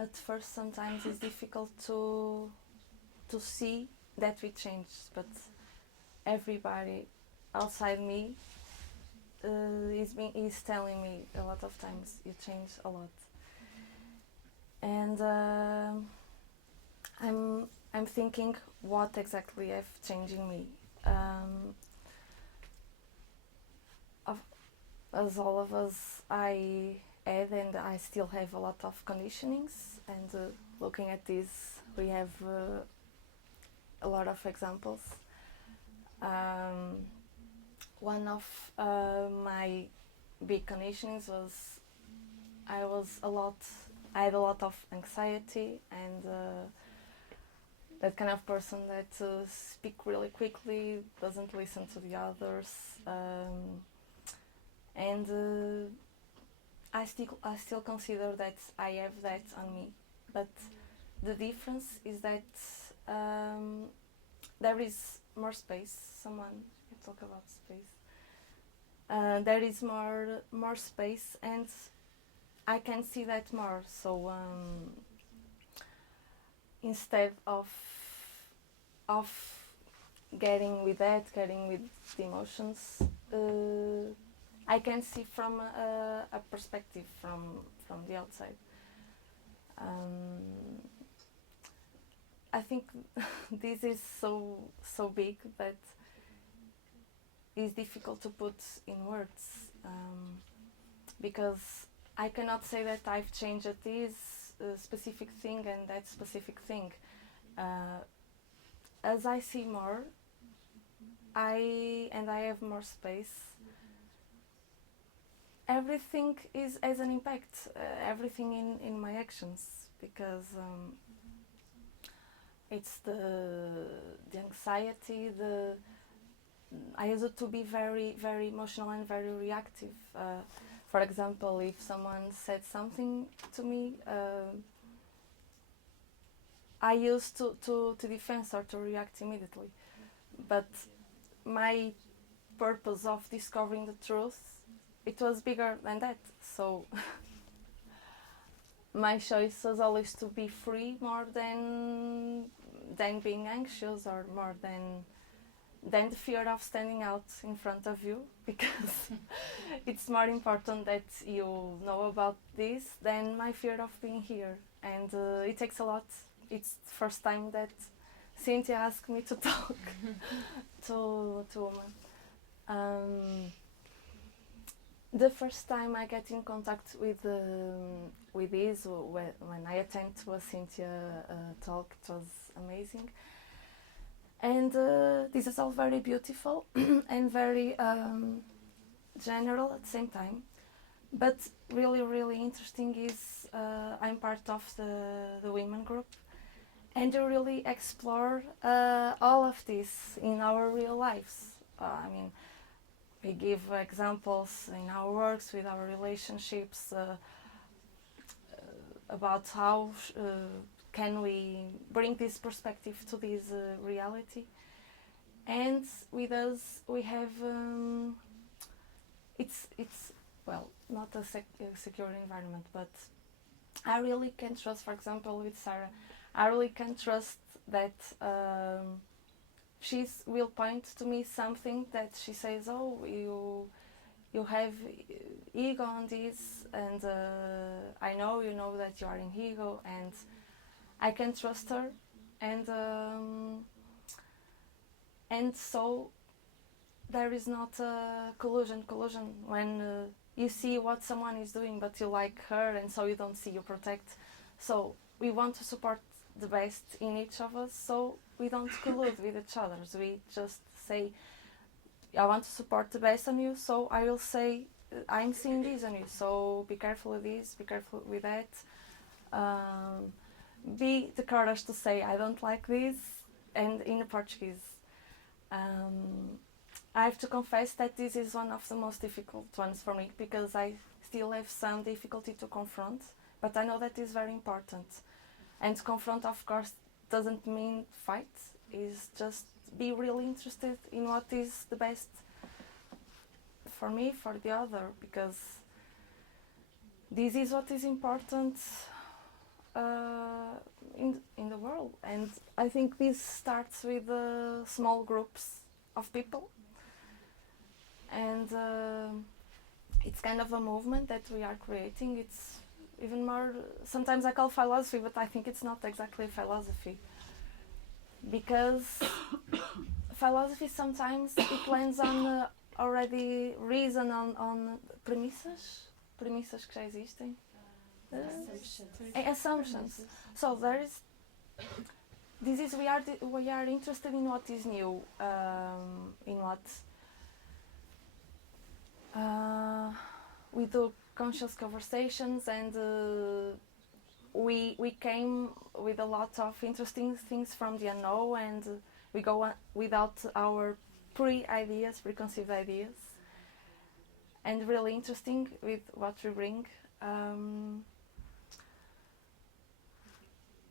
at first sometimes it's difficult to see that we changed, but everybody outside me is telling me a lot of times you changed a lot, and I'm thinking what exactly have changed in me. As all of us, I had and I still have a lot of conditionings, and looking at this, we have a lot of examples. One of my big conditionings was I had a lot of anxiety, and that kind of person that speak really quickly, doesn't listen to the others, and I still consider that I have that on me, but the difference is that there is more space. Someone talk about space. There is more space, and I can see that more. So instead of getting with the emotions, I can see from a perspective from the outside. I think this is so big that it's difficult to put in words, because I cannot say that I've changed at this specific thing and that specific thing. As I see more, I have more space. Everything has an impact. Everything in my actions, because it's the anxiety. I used to be very very emotional and very reactive. For example, if someone said something to me, I used to defend or to react immediately. But my purpose of discovering the truth, it was bigger than that. So my choice was always to be free more than being anxious, or more than the fear of standing out in front of you, because it's more important that you know about this than my fear of being here. And it takes a lot. It's the first time that Cynthia asked me to talk to a woman. The first time I get in contact with this, when I attend to a Cynthia talk, it was amazing. And this is all very beautiful and very general at the same time. But really, really interesting is I'm part of the women group, and you really explore all of this in our real lives. I mean, we give examples in our works, with our relationships, about how can we bring this perspective to this reality. And with us we have it's well, not a secure environment, but I really can trust, for example with Sarah, I really can trust that she will point to me something that she says, oh, you have ego on this, and I know you know that you are in ego, and I can trust her, and so there is not a collusion when you see what someone is doing but you like her, and so you don't see, you protect. So we want to support the best in each of us, so we don't collude with each other. We just say, I want to support the best on you, so I will say, I'm seeing this on you, so be careful with this, be careful with that. Be the courage to say, I don't like this, and in Portuguese. I have to confess that this is one of the most difficult ones for me, because I still have some difficulty to confront, but I know that is very important. And to confront, of course, doesn't mean fight, it's just be really interested in what is the best for me, for the other, because this is what is important in the world. And I think this starts with small groups of people, and it's kind of a movement that we are creating. It's even more, sometimes I call philosophy, but I think it's not exactly philosophy, because philosophy sometimes it lands on already reason, on premissas que já existem. Assumptions. So there is, we are interested in what is new, in what we do conscious conversations, and we came with a lot of interesting things from the unknown, and we go on without our preconceived ideas, and really interesting with what we bring.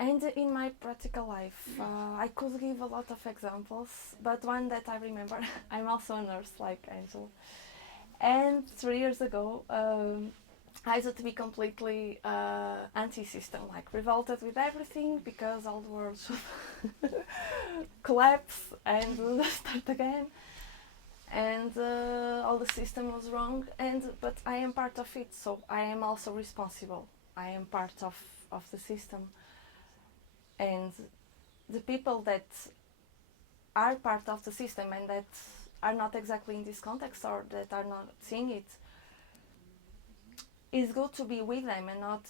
And in my practical life, I could give a lot of examples, but one that I remember, I'm also a nurse like Angel, and 3 years ago I used to be completely anti-system, like revolted with everything, because all the world should collapse and start again, and all the system was wrong, but I am part of it, so I am also responsible. I am part of the system, and the people that are part of the system and that are not exactly in this context, or that are not seeing it, it's good to be with them and not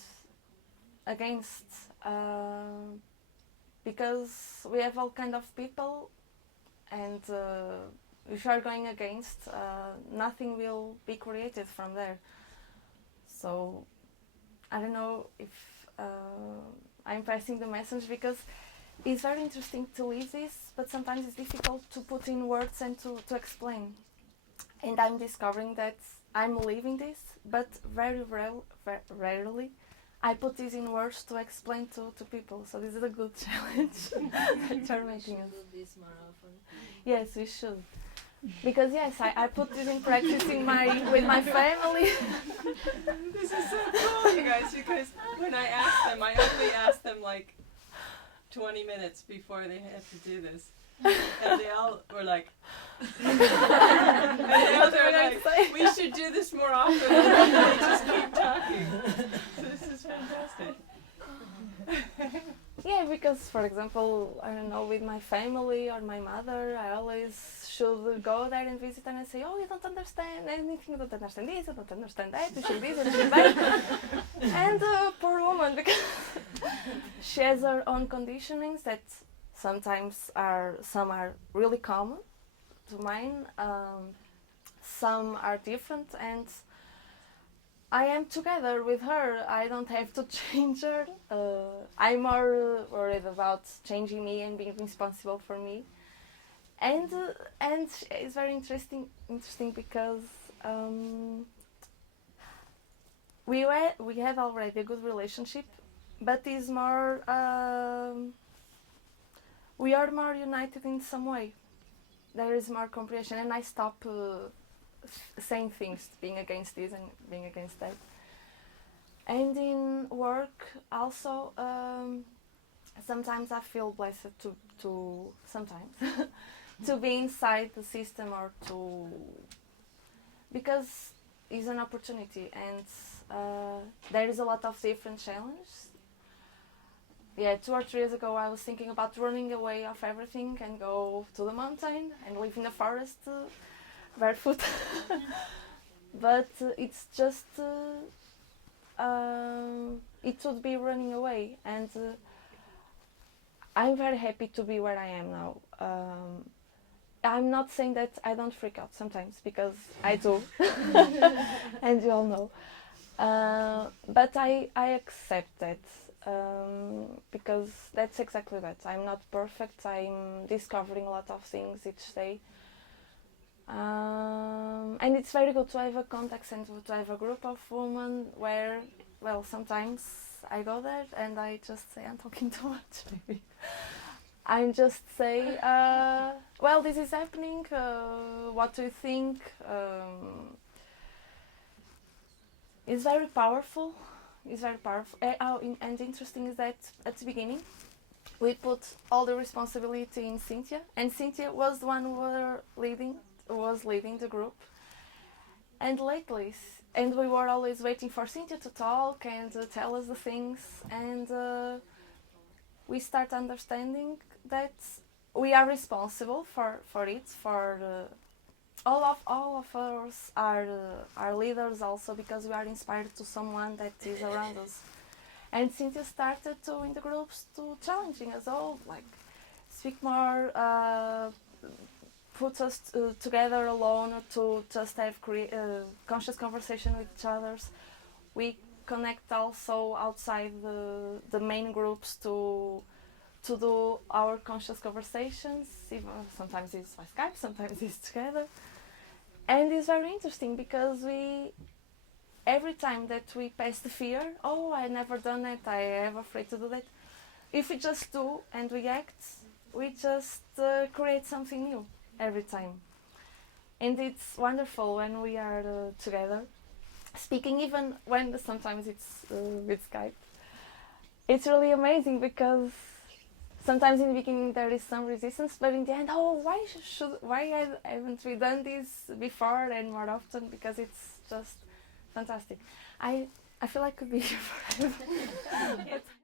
against, because we have all kind of people, and if you are going against, nothing will be created from there. So I don't know if I'm passing the message, because it's very interesting to live this, but sometimes it's difficult to put in words and to explain. And I'm discovering that I'm living this, but very rarely I put this in words to explain to people. So this is a good challenge that you're making us. We should do this more often. Yes, we should. Because yes, I put this in practice with my family. This is so cool, you guys, because when I asked them, I only asked them like 20 minutes before they had to do this. And they all were like, and the other like, we should do this more often, and then they just keep talking. So this is fantastic. Yeah, because for example, I don't know, with my family or my mother, I always should go there and visit and say, oh, you don't understand anything, you don't understand this, you don't understand that, you should this, you should that. And poor woman, because she has her own conditionings that sometimes some are really common to mine, some are different, and I am together with her. I don't have to change her. I'm more worried about changing me and being responsible for me. And it's very interesting because we have already a good relationship, but is more we are more united in some way. There is more comprehension, and I stop saying things, being against this and being against that. And in work also, sometimes I feel blessed to sometimes to be inside the system, or because it's an opportunity, and there is a lot of different challenges. Yeah, 2 or 3 years ago I was thinking about running away of everything and go to the mountain and live in the forest barefoot. But it's just it would be running away, and I'm very happy to be where I am now. I'm not saying that I don't freak out sometimes, because I do, and you all know. But I accept that, because that's exactly that. I'm not perfect. I'm discovering a lot of things each day. And it's very good to have a context and to have a group of women where, well, sometimes I go there and I just say, I'm talking too much, maybe. I just say, well, this is happening, what do you think? It's very powerful, It's very powerful. And interesting is that at the beginning, we put all the responsibility in Cynthia, and Cynthia was the one who was leading the group. And lately, and we were always waiting for Cynthia to talk and tell us the things, and we start understanding that we are responsible for it. All of us are leaders also, because we are inspired to someone that is around us. And Cynthia started to, in the groups, to challenging us all, like speak more, put us together alone, or to just have conscious conversation with each other. We connect also outside the main groups to do our conscious conversations. Even sometimes it's by Skype, sometimes it's together. And it's very interesting because every time that we pass the fear, oh, I never done it, I am afraid to do that. If we just do and we act, we just create something new every time. And it's wonderful when we are together, speaking, even when sometimes it's with Skype. It's really amazing because sometimes in the beginning there is some resistance, but in the end, oh, why haven't we done this before and more often? Because it's just fantastic. I feel like I could be here forever.